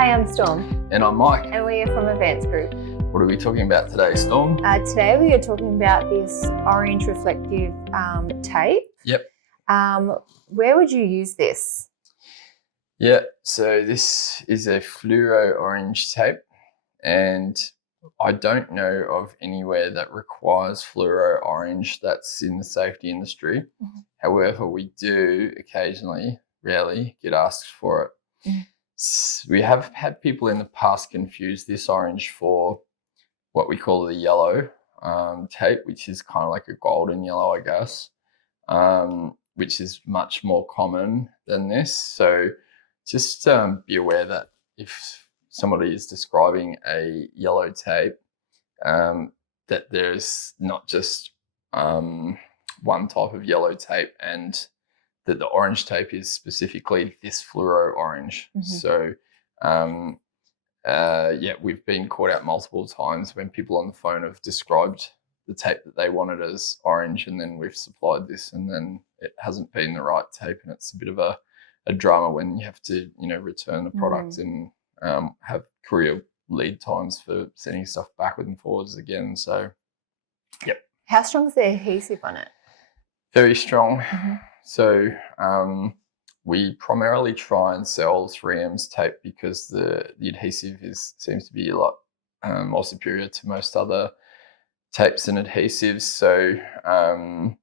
Hi, I'm Storm. And I'm Mike. And we are from Advanced Group. What are we talking about today, Storm? Today we are talking about this orange reflective tape. Yep. Where would you use this? Yeah, so this is a fluoro orange tape, and I don't know of anywhere that requires fluoro orange that's in the safety industry. Mm-hmm. However, we do occasionally, rarely, get asked for it. Mm-hmm. We have had people in the past confuse this orange for what we call the yellow tape, which is kind of like a golden yellow, I guess, which is much more common than this. So just be aware that if somebody is describing a yellow tape, that there's not just one type of yellow tape, and that the orange tape is specifically this fluoro orange. Mm-hmm. So, we've been caught out multiple times when people on the phone have described the tape that they wanted as orange, and then we've supplied this, and then it hasn't been the right tape, and it's a bit of a drama when you have to, return the product and have courier lead times for sending stuff backwards and forwards again. So, yep. How strong is the adhesive on it? Very strong. Mm-hmm. So we primarily try and sell 3M's tape because the adhesive seems to be a lot more superior to most other tapes and adhesives. So no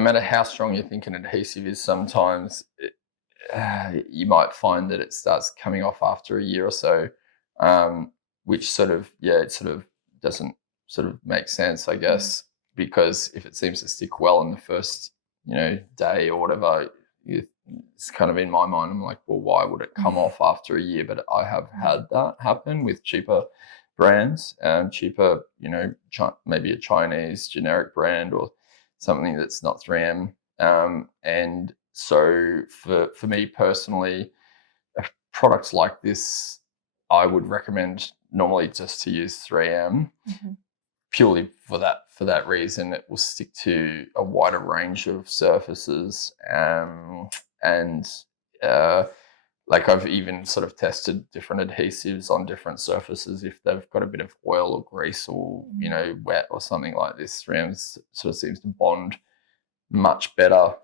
matter how strong you think an adhesive is, sometimes you might find that it starts coming off after a year or so, which it doesn't make sense, I guess. Mm-hmm. Because if it seems to stick well in the first, day or whatever, it's kind of in my mind, I'm like, well, why would it come off after a year? But I have had that happen with cheaper brands, cheaper, maybe a Chinese generic brand or something that's not 3M. And so for me personally, products like this, I would recommend normally just to use 3M. Mm-hmm. Purely for that reason. It will stick to a wider range of surfaces, like I've even sort of tested different adhesives on different surfaces. If they've got a bit of oil or grease or wet or something like this, 3M sort of seems to bond much better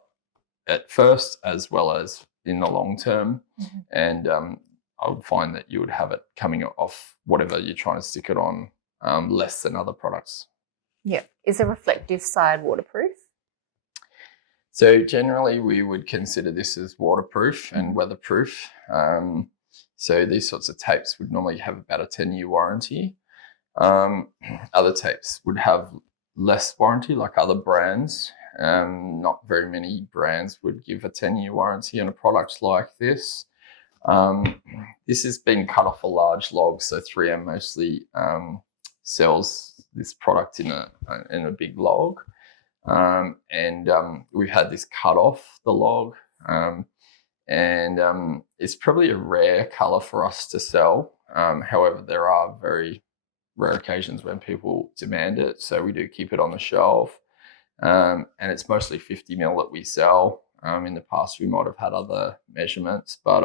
at first as well as in the long term. Mm-hmm. And I would find that you would have it coming off whatever you're trying to stick it on less than other products. Yeah. Is the reflective side waterproof? So generally we would consider this as waterproof and weatherproof. So these sorts of tapes would normally have about a 10-year warranty. Other tapes would have less warranty, like other brands. Not very many brands would give a 10-year warranty on a product like this. This has been cut off a large log, so 3M mostly sells this product in a big log, and we've had this cut off the log, and it's probably a rare color for us to sell. However, there are very rare occasions when people demand it, so we do keep it on the shelf, and it's mostly 50 mil that we sell. In the past we might have had other measurements, but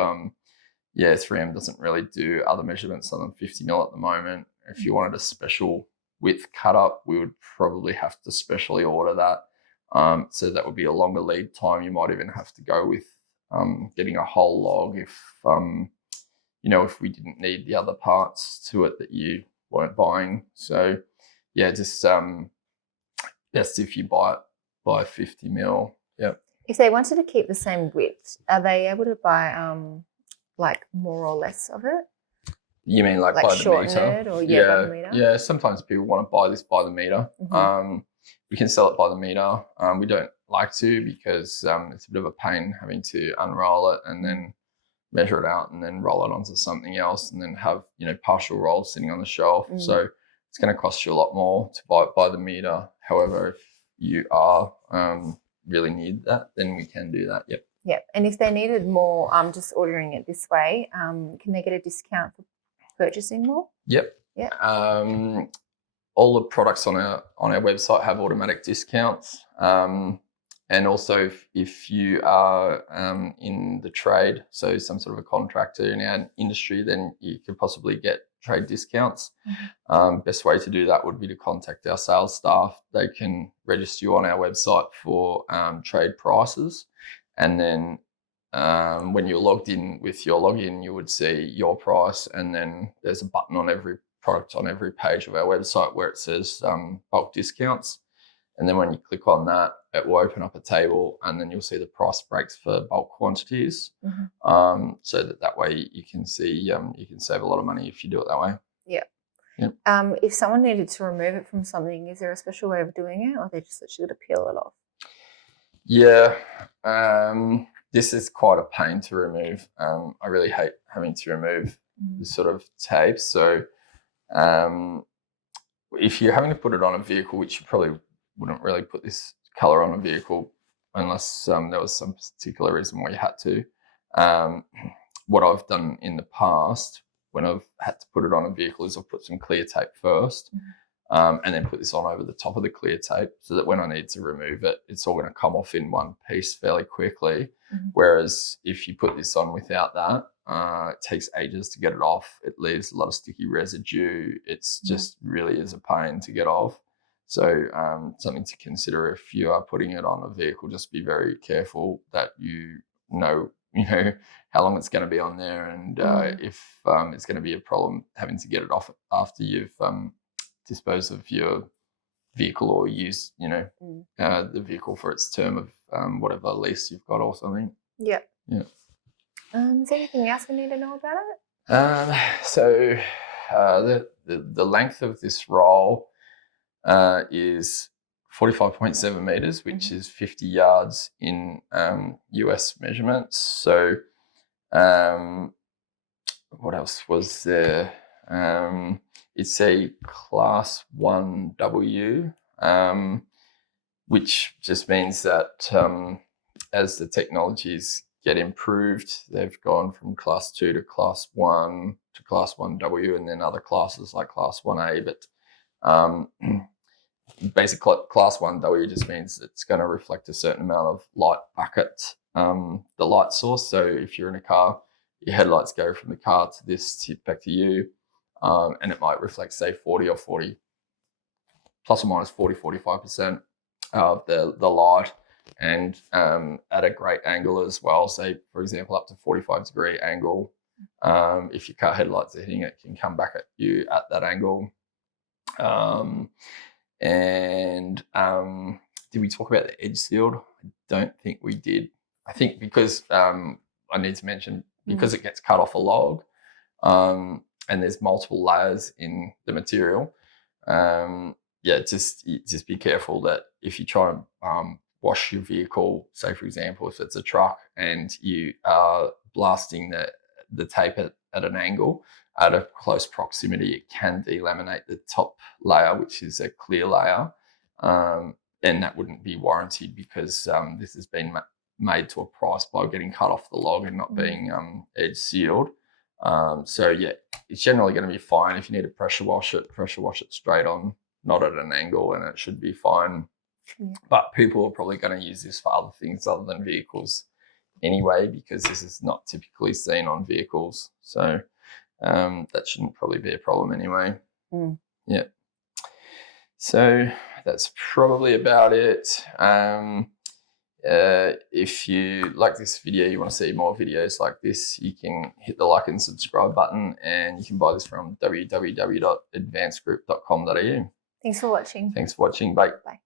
3M doesn't really do other measurements other than 50 mil at the moment. If you wanted a special width cut up, we would probably have to specially order that. So that would be a longer lead time. You might even have to go with getting a whole log if if we didn't need the other parts to it that you weren't buying. So just best if you buy it by 50 mil. Yep. If they wanted to keep the same width, are they able to buy like more or less of it? You mean like by the meter? Or by the meter? Yeah, sometimes people want to buy this by the meter. Mm-hmm. We can sell it by the meter. We don't like to because it's a bit of a pain having to unroll it and then measure it out and then roll it onto something else and then have partial rolls sitting on the shelf. Mm-hmm. So it's going to cost you a lot more to buy it by the meter. However, if you are really need that, then we can do that. Yep. Yeah, and if they needed more, just ordering it this way, can they get a discount for purchasing more? Yep. Yeah. All the products on our website have automatic discounts. and also if you are in the trade, so some sort of a contractor in our industry, then you could possibly get trade discounts. Best way to do that would be to contact our sales staff. They can register you on our website for trade prices, and then when you're logged in with your login, you would see your price, and then there's a button on every product on every page of our website where it says bulk discounts. And then when you click on that, it will open up a table, and then you'll see the price breaks for bulk quantities. So that way you can see you can save a lot of money if you do it that way. Yeah. Yep. If someone needed to remove it from something, is there a special way of doing it, or they just literally got to peel it off? Yeah. This is quite a pain to remove. I really hate having to remove this sort of tape. So if you're having to put it on a vehicle, which you probably wouldn't really put this color on a vehicle unless there was some particular reason why you had to. What I've done in the past when I've had to put it on a vehicle is I've put some clear tape first, and then put this on over the top of the clear tape, so that when I need to remove it, it's all going to come off in one piece fairly quickly. Whereas if you put this on without that, it takes ages to get it off. It leaves a lot of sticky residue. It's just really is a pain to get off. So something to consider if you are putting it on a vehicle. Just be very careful that you know how long it's going to be on there, and if it's going to be a problem having to get it off after you've disposed of your vehicle or use the vehicle for its term of whatever lease you've got or something. Yeah. Yeah. Is there anything else we need to know about it? So the length of this roll is 45.7 meters, which is 50 yards in US measurements. So what else was there? It's a Class 1W, which just means that as the technologies get improved, they've gone from Class 2 to Class 1 to Class 1W, and then other classes like Class 1A. But basic Class 1W just means it's going to reflect a certain amount of light back at the light source. So if you're in a car, your headlights go from the car to this back to you, and it might reflect, say, 40 plus or minus 45% of the light, and at a great angle as well. Say, for example, up to 45-degree angle. If your car headlights are hitting it, can come back at you at that angle. And did we talk about the edge sealed? I don't think we did. I think because I need to mention, because it gets cut off a log, and there's multiple layers in the material. Just be careful that if you try and wash your vehicle, say for example, if it's a truck and you are blasting the tape at an angle, at a close proximity, it can delaminate the top layer, which is a clear layer, and that wouldn't be warranted because this has been made to a price by getting cut off the log and not being edge sealed. It's generally going to be fine. If you need to pressure wash it straight on, not at an angle, and it should be fine. But people are probably going to use this for other things other than vehicles anyway, because this is not typically seen on vehicles. So that shouldn't probably be a problem anyway. Yeah. So that's probably about it. If you like this video, you want to see more videos like this, you can hit the like and subscribe button, and you can buy this from www.advancedgroup.com.au. Thanks for watching. Thanks for watching. Bye. Bye.